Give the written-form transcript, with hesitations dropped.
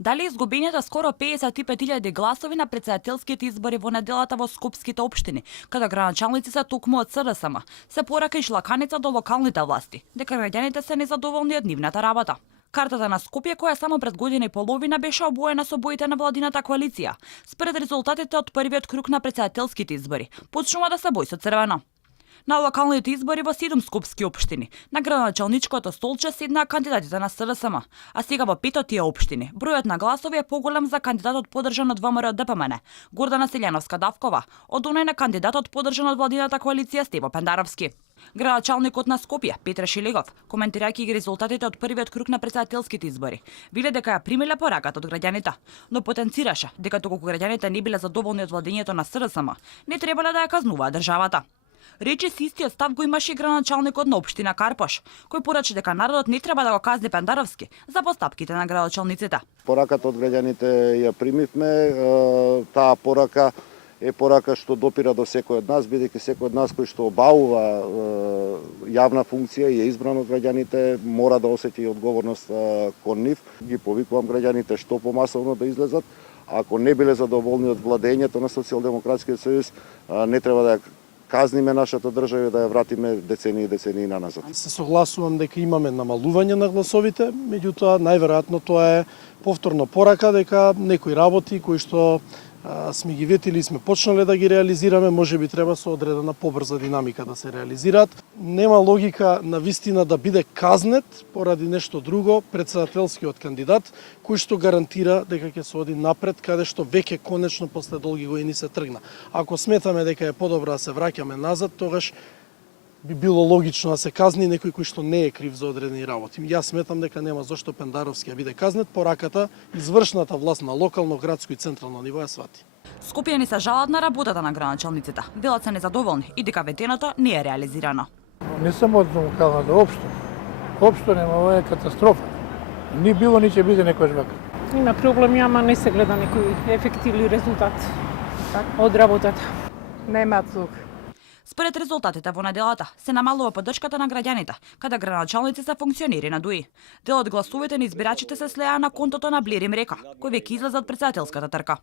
Дали изгубените скоро 55.000 гласови на претседателските избори во неделата во скопските општини, каде градоначалници се токму од СДСМ, се порака и шлаканица до локалните власти, дека граѓаните се незадоволни од нивната работа. Картата на Скопје, која само пред година и половина беше обоена со боите на владината коалиција, според резултатите од првиот круг на претседателските избори, почнува да се бои со црвено. На локалните избори во 7 скопски општини, на градоначалничкото столче седнаа кандидатите на СДСМ, а сега во 5 од тие општини бројот на гласови е поголем за кандидатот подржан од ВМРО ДПМН, Гордана Селјановска-Давкова, од оној на кандидатот подржан од владината коалиција Стево Пендаровски. Градоначалникот на Скопје, Петре Шилегов, коментирајќи ги резултатите од првиот круг на претседателските избори, вели дека ја примиле пораката од граѓаните, но потенцираше дека доколку граѓаните не биле задоволни од владењето на СДСМ, не требале да ја казнуваат државата. Речи си истиот став го имаше и градоначалникот на општина Карпош, кој порача дека народот не треба да го казни Пендаровски за постапките на градоначалниците. Пораката од граѓаните ја примивме, таа порака е порака што допира до секој од нас, бидејќи секој од нас кој што обавува јавна функција и е избран од граѓаните, мора да осети одговорност кон нив. Ги повикувам граѓаните што помасовно да излезат. Ако не биле задоволни од владењето на Социјалдемократскиот сојуз, не треба да ја казниме нашата држава и да ја вратиме децении и децении назад. Се согласувам дека имаме намалување на гласовите, меѓутоа најверојатно тоа е повторна порака дека некои работи кои што сме ги ветили и сме почнале да ги реализираме, може би треба со одредена побрза динамика да се реализираат. Нема логика на вистина да биде казнет поради нешто друго претседателскиот кандидат, кој што гарантира дека ќе се оди напред, каде што веќе конечно после долги години се тргна. Ако сметаме дека е подобро да се враќаме назад, тогаш би било логично да се казни некој кој што не е крив за одредени работи. Јас сметам дека нема зошто Пендаровски да биде казнет, пораката извршната власт на локално, градско и централно ниво ја свати. Скопјани се жалат на работата на градоначалниците, велат се незадоволни и дека ветеното не е реализирано. Не само од локалната, општо. Општо нема, ова е катастрофа. Ни било, ни ќе биде некојаш вака. Има проблеми, ама не се гледа некој ефект или резултат од работата. Нема цук. Според резултатите во неделата се намалува поддршката на граѓаните, каде градоначалници се функционери на ДУИ. Дел од гласовите на избирачите се слеа на контото на Блерим Река, кој веќе излезе од претседателската трка.